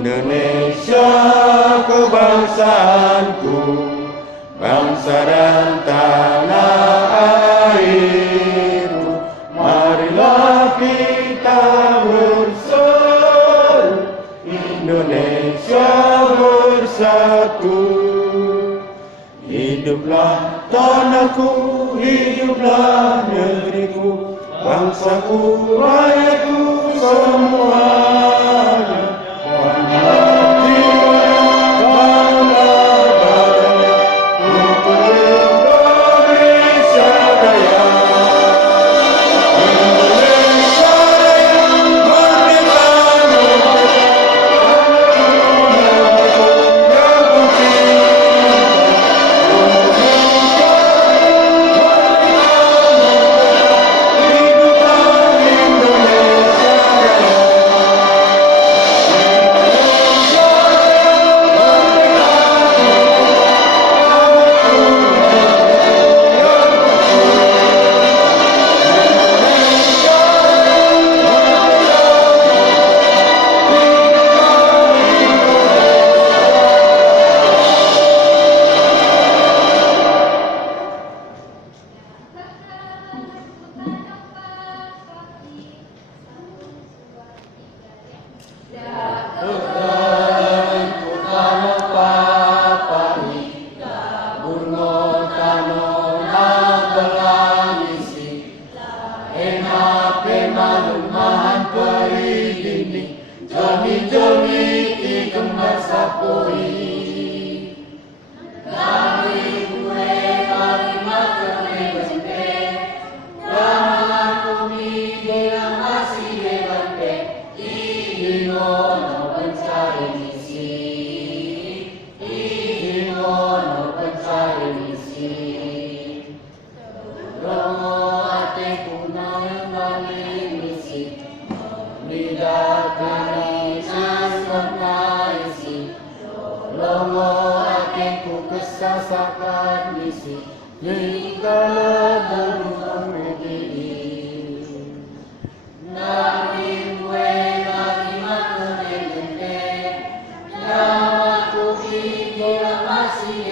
Indonesia kebangsaanku, bangsa dan tanah airku. Marilah kita bersatu, Indonesia bersatu. Hiduplah tanahku, hiduplah negeriku, bangsaku, rakyatku semuanya. Bangunlah jiwa, bangunlah badannya untuk Indonesia Raya. Indonesia Raya, merdeka, merdeka, yang putih. Sasakan misi Nikala berumur diri Nari mwe nari maku negente Namaku kikira masih